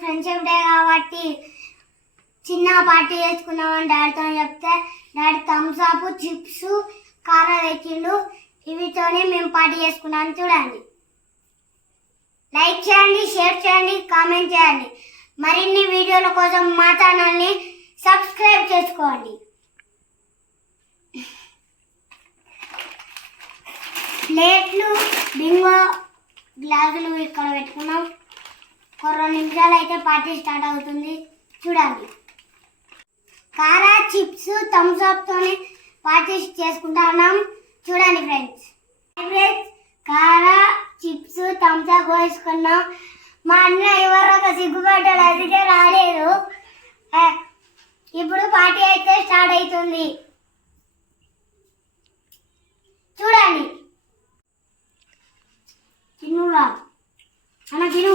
Friendship day కాబట్టి చిన్న party చేసుకున్నామని డాడీతో చెప్తే డాడీ థమ్స్ అప్ చిప్స్ కారా తెచ్చిండు ఇవితోనే మేము పార్టీ చేసుకున్నాం చూడండి. లైక్ చేయండి షేర్ చేయండి కామెంట్ చేయండి. మరిన్ని వీడియోల కోసం మా ఛానల్ని సబ్స్క్రైబ్ చేసుకోండి. ప్లేట్లు బింగో గ్లాసులు ఇక్కడ పెట్టుకున్నాం. రెండు నిమిషాలు అయితే పార్టీ స్టార్ట్ అవుతుంది. చూడండి. కారా చిప్స్ థమ్స్ అప్తోనే పార్టీ చేసుకుంటా ఉన్నాం. చూడండి ఫ్రెండ్స్. ఫ్రెండ్స్. కారా చిప్స్ థమ్స్ అప్ వేసుకున్నాం. మా అన్న ఎవరు ఒక సిగ్గుపడ్డాడు అందుకే రాలేదు. ఇప్పుడు పార్టీ అయితే స్టార్ట్ అవుతుంది. చూడండి. తిన్నురా అన్న తిను.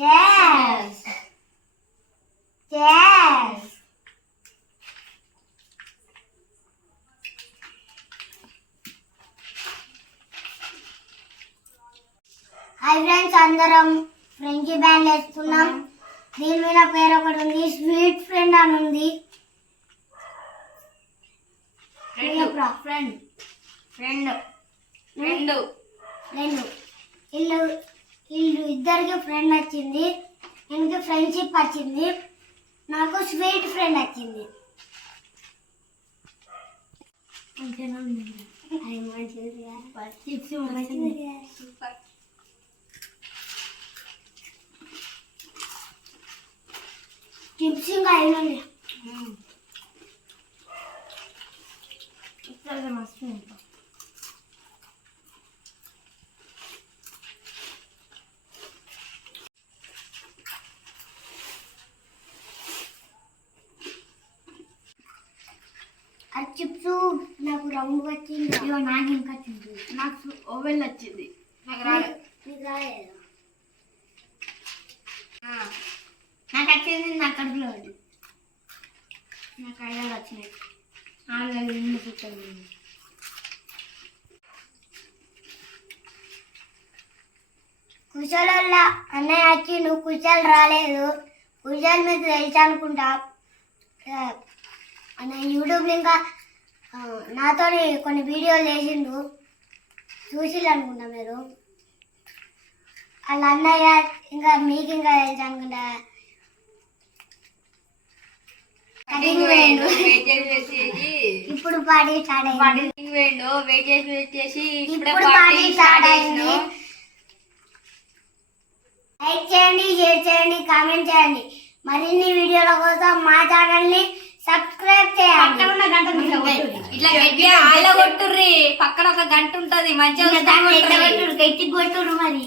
Cheers! Cheers! హాయ్ ఫ్రెండ్స్ అందరం ఫ్రెంచ్ బ్యాండ్ వేస్తున్నాం. దీని మీద పేరు ఒకటి ఉంది స్వీట్ ఫ్రెండ్ అని ఉంది. ఫ్రెండ్ ఫ్రెండ్ ఫ్రెండ్ రెండు ఇల్లు. వీళ్ళు ఇద్దరికి ఫ్రెండ్ వచ్చింది ఇంక ఫ్రెండ్షిప్ వచ్చింది నాకు స్వీట్ ఫ్రెండ్ వచ్చింది చిప్స్ ఇంకా అయినండి మస్తు చిప్స్ నాకు రంగు వచ్చింది. నాకు ఇంకా వచ్చింది నాకు ఓవెల్ వచ్చింది. నాకు రాలేదు నీకు రాలేదు? నాకు వచ్చింది నా కడుపులో ఉంది. నాకు వచ్చినాయి ఆన్లైన్ నిండు పుట్టింది కుశల అన్నయ్య వచ్చి నువ్వు కుశలు రాలేదు. కుశల్ మీకు తెలుసు అనుకుంటా. ఆ, అన్న యూట్యూబ్లో ఇంకా నాతోని కొన్ని వీడియోలు వేసిండు చూసిల్లు అనుకుంటా మీరు. వాళ్ళ అన్నయ్య ఇంకా మీకు ఇంకా తెలుసు అనుకుంటా. కటింగ్ వేయండు. వెయిట్ చేసి వెయిట్ చేసి ఇప్పుడు పార్టీ స్టార్ట్ అయింది. కటింగ్ వేయండు వెయిట్ చేసి వెయిట్ చేసి ఇప్పుడే పార్టీ స్టార్ట్ అయింది. లైక్ చేయండి షేర్ చేయండి కామెంట్ చేయండి. మరిన్ని వీడియోల కోసం మా ఛానల్ని సబ్స్క్రైబ్ చేయండి. ఇట్లా గట్టిగా ఆల కొట్టుర్రి. పక్కన ఒక గంట ఉంటది మంచిగా. గట్టి కొట్టుడు మరి.